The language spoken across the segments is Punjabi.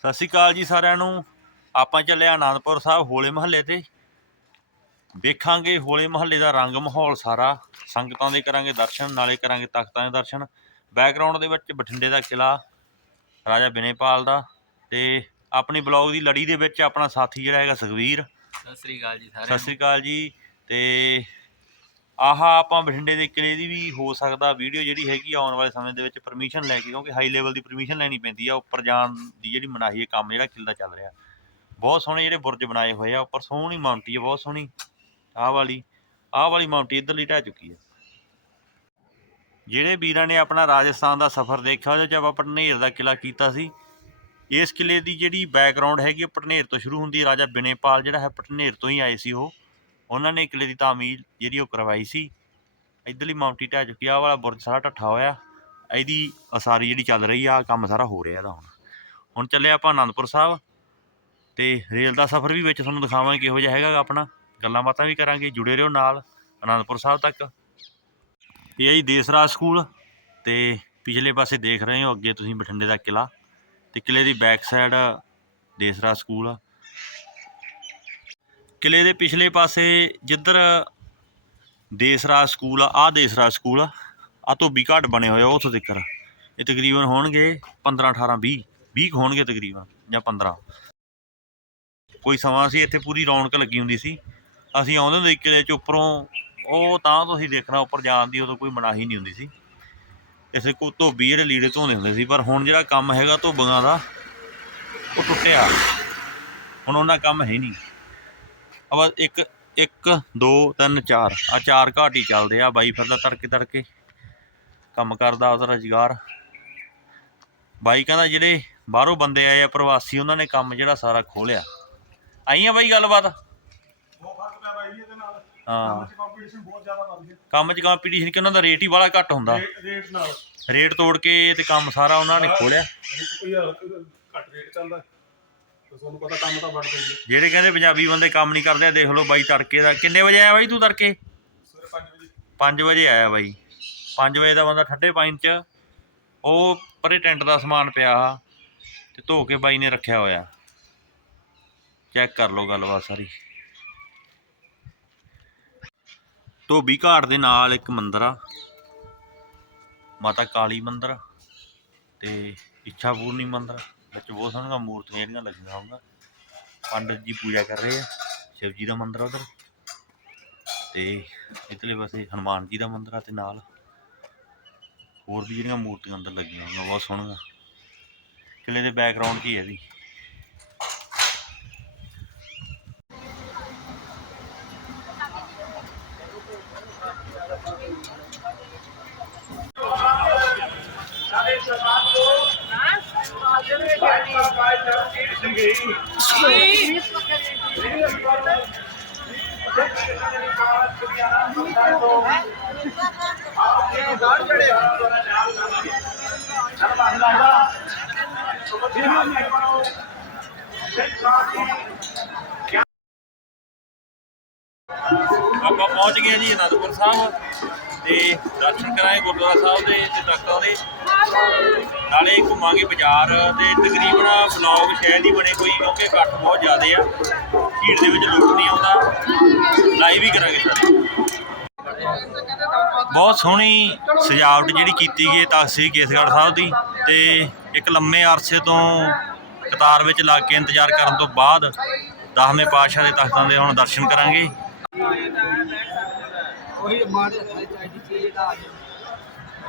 ਸਤਿ ਸ਼੍ਰੀ ਅਕਾਲ ਜੀ ਸਾਰਿਆਂ ਨੂੰ। ਆਪਾਂ ਚੱਲੇ ਆ ਆਨੰਦਪੁਰ ਸਾਹਿਬ ਹੋਲੇ ਮਹੱਲੇ ਤੇ। ਵੇਖਾਂਗੇ ਹੋਲੇ ਮਹੱਲੇ ਦਾ ਰੰਗ ਮਾਹੌਲ ਸਾਰਾ। ਸੰਗਤਾਂ ਦੇ ਕਰਾਂਗੇ ਦਰਸ਼ਨ ਨਾਲੇ ਕਰਾਂਗੇ ਤਖਤਾਂ ਦੇ ਦਰਸ਼ਨ। ਬੈਕਗ੍ਰਾਉਂਡ ਦੇ ਵਿੱਚ ਬਠਿੰਡੇ ਦਾ ਕਿਲਾ ਰਾਜਾ ਬਿਨੇਪਾਲ ਦਾ ਤੇ ਆਪਣੀ ਬਲੌਗ ਦੀ ਲੜੀ ਦੇ ਵਿੱਚ ਆਪਣਾ ਸਾਥੀ ਜਿਹੜਾ ਹੈਗਾ ਸੁਖਵੀਰ। ਸਤਿ ਸ੍ਰੀ ਅਕਾਲ ਜੀ ਸਤਿ ਸਾਰਿਆਂ ਸ਼੍ਰੀ ਅਕਾਲ ਜੀ ਤੇ ਆਹਾ ਆਪਾਂ ਬਠਿੰਡੇ ਦੇ ਕਿਲੇ ਦੀ ਵੀ ਹੋ ਸਕਦਾ ਵੀਡੀਓ ਜਿਹੜੀ ਹੈਗੀ ਆਉਣ ਵਾਲੇ ਸਮੇਂ ਦੇ ਵਿੱਚ ਪਰਮਿਸ਼ਨ ਲੈ ਕੇ, ਕਿਉਂਕਿ ਹਾਈ ਲੈਵਲ ਦੀ ਪਰਮਿਸ਼ਨ ਲੈਣੀ ਪੈਂਦੀ ਆ, ਉੱਪਰ ਜਾਣ ਦੀ ਜਿਹੜੀ ਮਨਾਹੀ ਹੈ ਕੰਮ ਜਿਹੜਾ ਕਿਲੇ ਚੱਲ ਰਿਹਾ। ਬਹੁਤ ਸੋਹਣੇ ਜਿਹੜੇ ਬੁਰਜ ਬਣਾਏ ਹੋਏ ਆ, ਉੱਪਰ ਸੋਹਣੀ ਮਾਉਂਟੀ ਆ, ਬਹੁਤ ਸੋਹਣੀ। ਆਹ ਵਾਲੀ ਆਹ ਵਾਲੀ ਮਾਉਂਟੀ ਇੱਧਰਲੀ ਢਹਿ ਚੁੱਕੀ ਹੈ ਜਿਹੜੇ ਵੀਰਾਂ ਨੇ ਆਪਣਾ ਰਾਜਸਥਾਨ ਦਾ ਸਫ਼ਰ ਦੇਖਿਆ, ਉਹਦੇ ਚ ਆਪਾਂ ਪਟਨੇਰ ਦਾ ਕਿਲਾ ਕੀਤਾ ਸੀ। ਇਸ ਕਿਲੇ ਦੀ ਜਿਹੜੀ ਬੈਕਗ੍ਰਾਉਂਡ ਹੈਗੀ ਉਹ ਪਟਨੇਰ ਤੋਂ ਸ਼ੁਰੂ ਹੁੰਦੀ ਰਾਜਾ ਬਿਨੇਪਾਲ ਜਿਹੜਾ ਹੈ, ਪਟਨੇਰ ਤੋਂ ਹੀ ਆਏ ਸੀ ਉਹ। ਉਹਨਾਂ ਨੇ ਕਿਲੇ ਦੀ ਤਾਮੀਲ ਜਿਹੜੀ ਉਹ ਕਰਵਾਈ ਸੀ। ਇੱਧਰਲੀ ਮਾਉਂਟੀ ਢਹਿ ਚੁੱਕੀ ਆ ਵਾਲਾ ਬੁਰਜ ਸਾਰਾ ਢੱਠਾ ਹੋਇਆ। ਇਹਦੀ ਅਸਾਰੀ ਜਿਹੜੀ ਚੱਲ ਰਹੀ ਆ ਕੰਮ ਸਾਰਾ ਹੋ ਰਿਹਾ ਇਹਦਾ ਹੁਣ। ਹੁਣ ਚੱਲੇ ਆਪਾਂ ਆਨੰਦਪੁਰ ਸਾਹਿਬ ਤੇ ਰੇਲ ਦਾ ਸਫ਼ਰ ਵੀ ਵਿੱਚ ਤੁਹਾਨੂੰ ਦਿਖਾਵਾਂਗੇ ਕਿਹੋ ਜਿਹਾ ਹੈਗਾ ਗਾ ਆਪਣਾ। ਗੱਲਾਂ ਬਾਤਾਂ ਵੀ ਕਰਾਂਗੇ, ਜੁੜੇ ਰਹੋ ਨਾਲ ਆਨੰਦਪੁਰ ਸਾਹਿਬ ਤੱਕ। ਇਹ ਹੈ ਜੀ ਦੇਸਰਾਜ ਸਕੂਲ ਤੇ ਪਿਛਲੇ ਪਾਸੇ ਦੇਖ ਰਹੇ ਹੋ, ਅੱਗੇ ਤੁਸੀਂ ਬਠਿੰਡੇ ਦਾ ਕਿਲਾ ਤੇ ਕਿਲੇ ਦੀ ਬੈਕ ਸਾਈਡ ਦੇਸਰਾਜ ਸਕੂਲ ਆ। ਕਿਲੇ ਦੇ ਪਿਛਲੇ ਪਾਸੇ ਜਿੱਧਰ ਦੇਸਰਾਜ ਸਕੂਲ ਆ ਆ ਦੇਸਰਾਜ ਸਕੂਲ ਆ ਆ ਧੋਬੀ ਘਾਟ ਬਣੇ ਹੋਏ ਆ ਉੱਥੋਂ ਤੱਕ ਇਹ ਤਕਰੀਬਨ ਹੋਣਗੇ 15 18 20 20 ਕੁ ਹੋਣਗੇ ਤਕਰੀਬਨ ਜਾਂ 15 ਕੋਈ ਸਮਾਂ ਸੀ, ਇੱਥੇ ਪੂਰੀ ਰੌਣਕ ਲੱਗੀ ਹੁੰਦੀ ਸੀ। ਅਸੀਂ ਆਉਂਦੇ ਹੁੰਦੇ ਸੀ ਕਿਲੇ ਚ ਉੱਪਰੋਂ, ਉਹ ਤਾਂ ਤੁਸੀਂ ਦੇਖਣਾ ਉੱਪਰ ਜਾਣ ਦੀ ਉਦੋਂ ਕੋਈ ਮਨਾਹੀ ਨਹੀਂ ਹੁੰਦੀ ਸੀ। ਇਸੇ ਕੋ ਧੋਬੀ ਜਿਹੜੇ ਲੀੜੇ ਧੋਂਦੇ ਹੁੰਦੇ ਸੀ, ਪਰ ਹੁਣ ਜਿਹੜਾ ਕੰਮ ਹੈਗਾ ਧੋਬੀਆਂ ਦਾ, ਉਹ ਟੁੱਟਿਆ। ਹੁਣ ਉਹਨਾਂ ਕੰਮ ਹੈ ਨਹੀਂ। ਅਬ ਇੱਕ ਇੱਕ ਦੋ ਤਿੰਨ ਚਾਰ। ਆ ਚਾਰ ਘਾਟ ਹੀ ਚੱਲਦੇ ਆ ਬਾਈ ਫਿਰਦਾ ਤੜਕੇ ਤੜਕੇ। ਕੰਮ ਕਰਦਾ ਉਹਦਾ ਰੁਜ਼ਗਾਰ। ਬਾਈ ਕਹਿੰਦਾ ਜਿਹੜੇ ਬਾਹਰੋਂ ਬੰਦੇ ਆਏ ਆ ਪ੍ਰਵਾਸੀ ਉਹਨਾਂ ਨੇ ਕੰਮ ਜਿਹੜਾ ਸਾਰਾ ਖੋਲਿਆ ਆਈ ਆ ਬਾਈ ਗੱਲਬਾਤ? ਬਹੁਤ ਫ਼ਰਕ ਪਿਆ ਬਾਈ ਜੀ ਇਹਦੇ ਨਾਲ। ਹਾਂ। ਕੰਮ 'ਚ ਕੰਪੀਟੀਸ਼ਨ ਬਹੁਤ ਜ਼ਿਆਦਾ ਵੱਧ ਗਿਆ। ਕੰਮ 'ਚ ਕੰਪੀਟੀਸ਼ਨ ਕਿ ਉਹਨਾਂ ਦਾ ਰੇਟ ਹੀ ਬੜਾ ਘੱਟ ਹੁੰਦਾ। ਰੇਟ- ਨਾਲ। ਰੇਟ ਤੋੜ ਕੇ ਤੇ ਕੰਮ ਸਾਰਾ ਉਹਨਾਂ ਨੇ ਖੋਲਿਆ ਕੋਈ ਘੱਟ ਰੇਟ ਚੱਲਦਾ। ਤੇ ਤੁਹਾਨੂੰ ਪਤਾ ਕੰਮ ਤਾਂ ਵੱਧ ਗਈ ਹੈ ਜਿਹੜੇ ਕਹਿੰਦੇ ਪੰਜਾਬੀ ਬੰਦੇ ਕੰਮ ਨਹੀਂ ਕਰਦੇ ਆ ਦੇਖ ਲਓ ਬਾਈ ਤੜਕੇ ਦਾ। ਕਿੰਨੇ ਵਜੇ ਆਇਆ ਬਾਈ ਤੂੰ ਤੜਕੇ? ਸਵੇਰੇ 5 ਵਜੇ। 5 ਵਜੇ ਆਇਆ ਬਾਈ। 5 ਵਜੇ ਦਾ ਬੰਦਾ ਠੱਡੇ ਪਾਈਨ ਚ ਉਹ ਪਰੇ ਟੈਂਟ ਦਾ ਸਮਾਨ ਪਿਆ ਆ ਤੇ ਧੋ ਕੇ ਬਾਈ ਨੇ ਰੱਖਿਆ ਹੋਇਆ। ਚੈੱਕ ਕਰ ਲਓ ਗੱਲਬਾਤ ਸਾਰੀ। ਧੋਬੀ ਘਾਟ ਦੇ ਨਾਲ ਇੱਕ ਮੰਦਿਰ ਆ। ਮਾਤਾ ਕਾਲੀ ਮੰਦਿਰ ਤੇ ਇੱਛਾ ਪੂਰਨੀ ਮੰਦਿਰ ਵਿੱਚ ਬਹੁਤ ਸੋਹਣੀਆਂ ਮੂਰਤੀਆਂ ਜਿਹੜੀਆਂ ਲੱਗੀਆਂ ਹੋਣਗੀਆਂ ਪੰਡਤ ਜੀ ਪੂਜਾ ਕਰ ਰਹੇ ਆ, ਸ਼ਿਵ ਜੀ ਦਾ ਮੰਦਿਰ ਆ ਉਧਰ। ਤੇ ਇਧਰਲੇ ਪਾਸੇ ਹਨੂਮਾਨ ਜੀ ਦਾ ਮੰਦਿਰ ਆ ਤੇ ਨਾਲ ਹੋਰ ਵੀ ਜਿਹੜੀਆਂ ਮੂਰਤੀਆਂ ਅੰਦਰ ਲੱਗੀਆਂ ਹੋਣਗੀਆਂ ਬਹੁਤ ਸੋਹਣੀਆਂ। ਕਿਲੇ ਦੇ ਬੈਕਗ੍ਰਾਉਂਡ ਕੀ ਹੈ ਜੀ ਆਪਾਂ ਪਹੁੰਚ ਗਏ ਜੀ ਅਨੰਦਪੁਰ ਸਾਹਿਬ ਤੇ ਦਰਸ਼ਨ ਕਰਾਏ ਗੁਰਦੁਆਰਾ ਸਾਹਿਬ ਦੇ ਤੇ ਤਖਤਾਂ ਦੇ। ਨਾਲੇ ਘੁੰਮਾਂਗੇ ਬਾਜ਼ਾਰ ਤੇ ਤਕਰੀਬਨ ਬਲੌਗ ਸ਼ਾਇਦ ਹੀ ਬਣੇ ਕੋਈ, ਕਿਉਂਕਿ ਇਕੱਠ ਬਹੁਤ ਜ਼ਿਆਦੇ ਆ। ਭੀੜ ਦੇ ਵਿੱਚ ਲੋਕ ਨਹੀਂ ਆਉਂਦਾ। ਲਾਈਵ ਹੀ ਕਰਾਂਗੇ ਸਾਰੇ। ਬਹੁਤ ਸੋਹਣੀ ਸਜਾਵਟ ਜਿਹੜੀ ਕੀਤੀ ਗਈ ਹੈ ਤਖ਼ਤ ਸ੍ਰੀ ਕੇਸਗੜ੍ਹ ਸਾਹਿਬ ਦੀ ਤੇ ਇੱਕ ਲੰਮੇ ਅਰਸੇ ਤੋਂ ਕਤਾਰ ਵਿੱਚ ਲੱਗ ਕੇ ਇੰਤਜ਼ਾਰ ਕਰਨ ਤੋਂ ਬਾਅਦ ਦਸਵੇਂ ਪਾਤਸ਼ਾਹ ਦੇ ਤਖਤਾਂ ਦੇ ਹੁਣ ਦਰਸ਼ਨ ਕਰਾਂਗੇ। ਉਹੀ ਮਾੜੇ ਚਾਹੀਦੀ ਚੀਜ਼ ਦਾ ਆ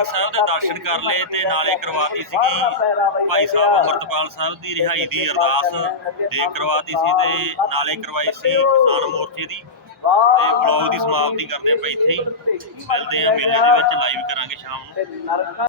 ਤਖਤ ਸਾਹਿਬ ਦੇ ਦਰਸ਼ਨ ਕਰ ਲਏ ਤੇ ਨਾਲੇ ਕਰਵਾਤੀ ਸੀਗੀ ਭਾਈ ਸਾਹਿਬ ਅਮਰਤਪਾਲ ਸਾਹਿਬ ਦੀ ਰਿਹਾਈ ਦੀ ਅਰਦਾਸ ਦੇ ਕਰਵਾਤੀ ਸੀ ਤੇ ਨਾਲੇ ਕਰਵਾਈ ਸੀ ਕਿਸਾਨ ਮੋਰਚੇ ਦੀ ਤੇ ਬਲੌਗ ਦੀ ਸਮਾਪਤੀ ਕਰਦੇ ਆਪਾਂ ਇੱਥੇ ਹੀ। ਮਿਲਦੇ ਆ ਮੇਲੇ ਦੇ ਵਿੱਚ ਲਾਈਵ ਕਰਾਂਗੇ ਸ਼ਾਮ ਨੂੰ।